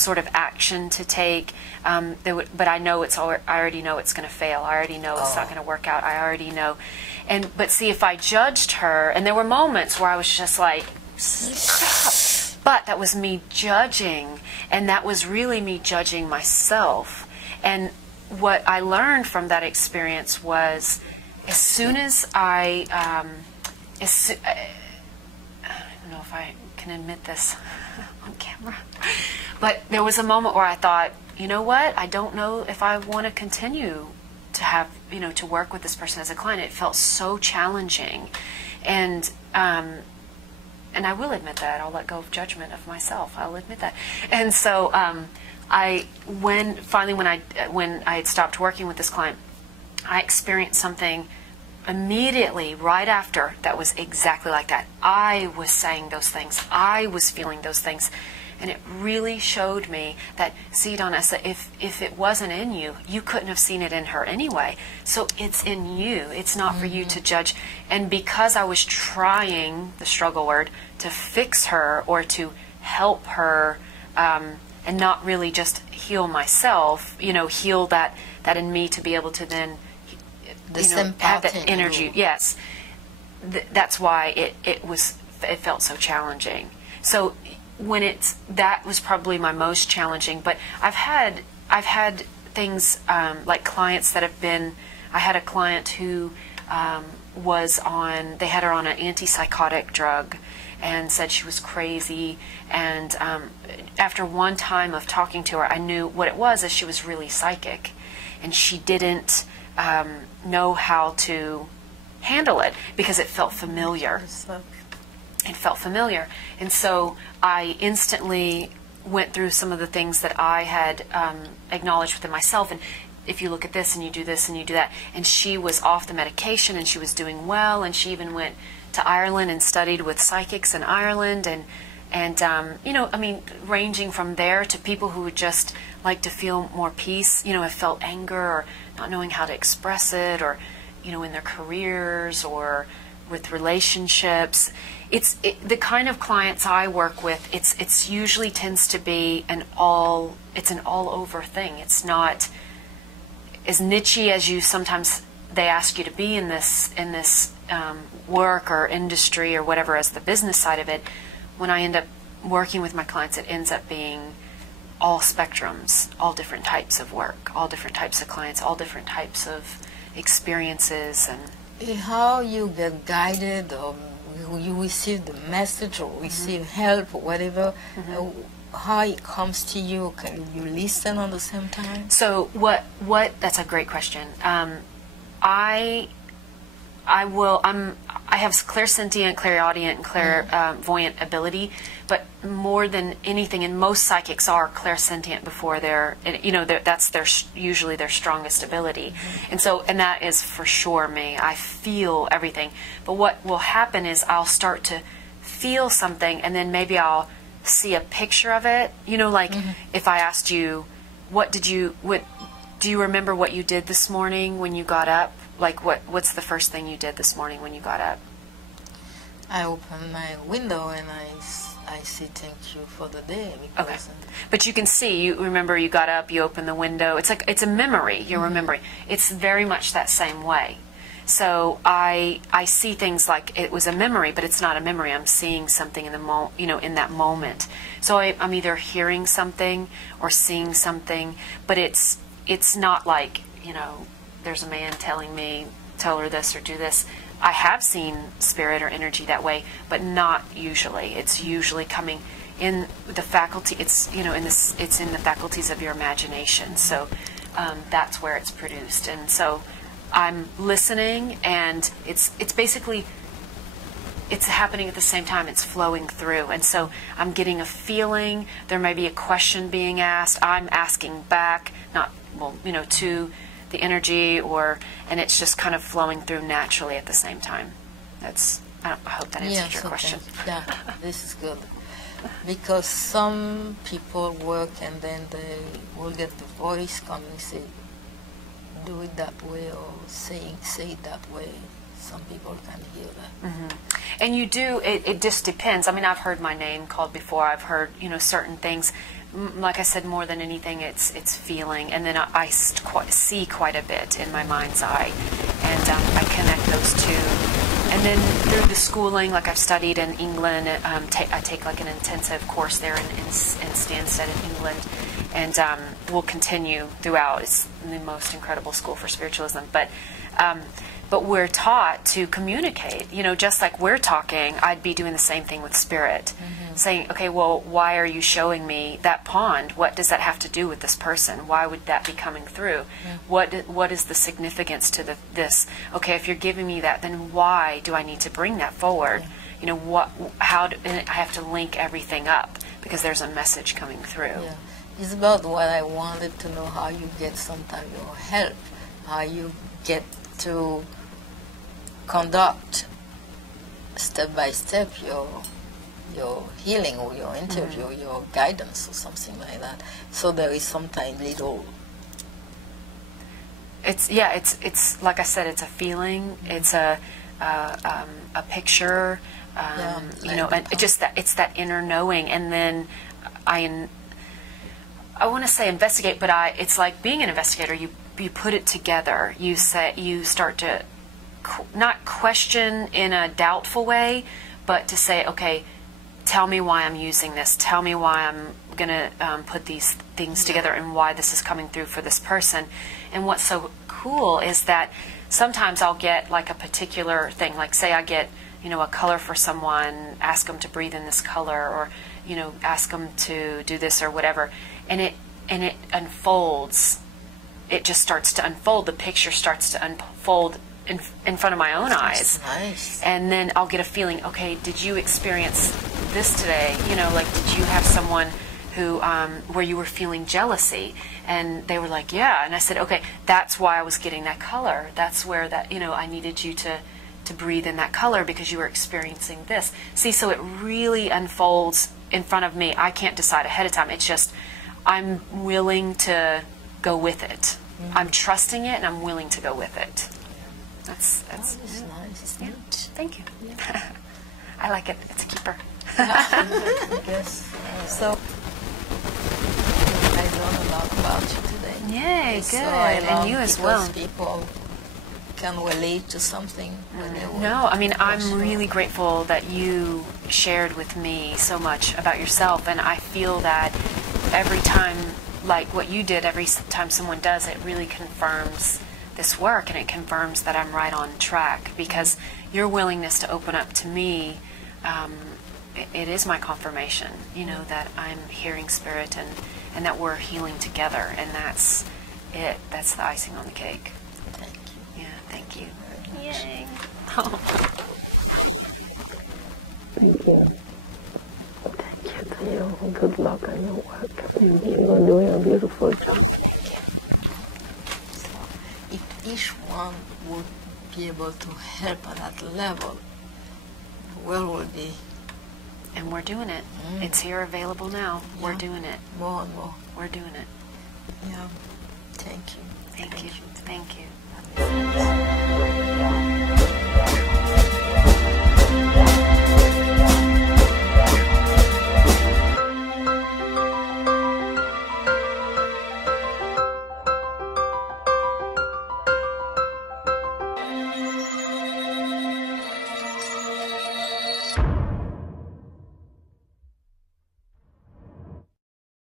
sort of action to take, but I know I already know it's going to fail. I already know it's not going to work out. I already know. But see, if I judged her, and there were moments where I was just like, stop. But that was me judging, and that was really me judging myself. And what I learned from that experience was, as soon as I don't know if I can admit this on camera, but there was a moment where I thought, you know what, I don't know if I want to continue to have, to work with this person as a client. It felt so challenging, and I will admit that. I'll let go of judgment of myself. I'll admit that. And so when I had stopped working with this client, I experienced something immediately right after that was exactly like that. I was saying those things. I was feeling those things. And it really showed me that, see, Donessa, if it wasn't in you, you couldn't have seen it in her anyway. So it's in you. It's not for you to judge. And because I was trying, the struggle word, to fix her or to help her, and not really just heal myself, heal that in me to be able to then have that energy. Yes. That's why it felt so challenging. So that was probably my most challenging, but I've had things like clients that have been, I had a client who they had her on an antipsychotic drug and said she was crazy, and after one time of talking to her, I knew what it was, is she was really psychic, and she didn't know how to handle it because it felt familiar. It felt familiar. And so I instantly went through some of the things that I had acknowledged within myself. And if you look at this and you do this and you do that, and she was off the medication and she was doing well, and she even went to Ireland and studied with psychics in Ireland, and I mean, ranging from there to people who would just like to feel more peace, have felt anger or not knowing how to express it, or in their careers or with relationships. The kind of clients I work with, it's usually tends to be an all over thing. It's not as niche-y as sometimes they ask you to be in this work or industry or whatever as the business side of it. When I end up working with my clients, it ends up being all spectrums, all different types of work, all different types of clients, all different types of experiences. And how you get guided, or you receive the message or receive help or whatever, how it comes to you? Can you listen on the same time? So that's a great question. I have clairsentient, clairaudient, and clairvoyant ability, but more than anything, and most psychics are clairsentient before that's usually their strongest ability. And that is for sure me. I feel everything. But what will happen is I'll start to feel something, and then maybe I'll see a picture of it. Like if I asked you, do you remember what you did this morning when you got up? Like what's the first thing you did this morning when you got up? I opened my window and I say thank you for the day. Okay. But you can see, you remember you got up, you opened the window. It's like, it's a memory you're remembering. It's very much that same way. So I see things like it was a memory, but it's not a memory. I'm seeing something in in that moment. So I'm either hearing something or seeing something, but it's not like, there's a man telling me, tell her this or do this. I have seen spirit or energy that way, but not usually. It's usually coming in the faculty. It's it's in the faculties of your imagination. So that's where it's produced. And so I'm listening, and it's basically it's happening at the same time. It's flowing through, and so I'm getting a feeling. There may be a question being asked. I'm asking back, to the energy, and it's just kind of flowing through naturally at the same time. I hope that answered your question. Yeah, this is good. Because some people work and then they will get the voice coming, say, do it that way, or say it that way. Some people can hear that. And you do, it just depends. I mean, I've heard my name called before. I've heard, certain things. like I said, more than anything, it's feeling, and then I see quite a bit in my mind's eye, and I connect those two. And then through the schooling, like I've studied in England, I take like an intensive course there in Stansted in England, and we'll continue throughout. It's the most incredible school for spiritualism, but we're taught to communicate. You know, just like we're talking, I'd be doing the same thing with spirit, saying, okay, well, why are you showing me that pond? What does that have to do with this person? Why would that be coming through? What is the significance to this? Okay, if you're giving me that, then why do I need to bring that forward? You know, and I have to link everything up because there's a message coming through. Yeah. It's about what I wanted to know, how you get sometimes your help, how you get to conduct step by step your healing or your interview, your guidance or something like that. So there is sometimes little. It's like I said, it's a feeling, it's a picture, you know, and it's that inner knowing, and then I want to say investigate, but it's like being an investigator. You put it together. You start to not question in a doubtful way, but to say, okay, tell me why I'm using this. Tell me why I'm going to put these things together and why this is coming through for this person. And what's so cool is that sometimes I'll get like a particular thing, like say I get, you know, a color for someone, ask them to breathe in this color, or, you know, ask them to do this or whatever, and it unfolds. It just starts to unfold. The picture starts to unfold in front of my own eyes. Nice. And then I'll get a feeling, okay, did you experience this today? You know, like, did you have someone who, where you were feeling jealousy? And they were like, yeah. And I said, okay, that's why I was getting that color. That's where that, you know, I needed you to breathe in that color because you were experiencing this. See, so it really unfolds in front of me. I can't decide ahead of time. It's just, I'm willing to go with it. I'm trusting it, and I'm willing to go with it. That's nice. It's neat. Thank you. Yeah. I like it. It's a keeper. I guess. So I learned a lot about you today. Yay, So good. and you as well. People can relate to something when they work. No, I mean, I'm really grateful that you shared with me so much about yourself, and I feel that every time, like what you did, every time someone does, it really confirms this work, and it confirms that I'm right on track, because your willingness to open up to me, it is my confirmation, you know, that I'm hearing spirit and that we're healing together, and that's it. That's the icing on the cake. Thank you. Yeah, thank you. Yay. Thank you. Thank you to you. Good luck on your work. You're doing a beautiful job. So if each one would be able to help at that level, the world will be. And we're doing it. It's here available now. Yeah. We're doing it. More and more. We're doing it. Yeah. Thank you. Thank you. Thank you.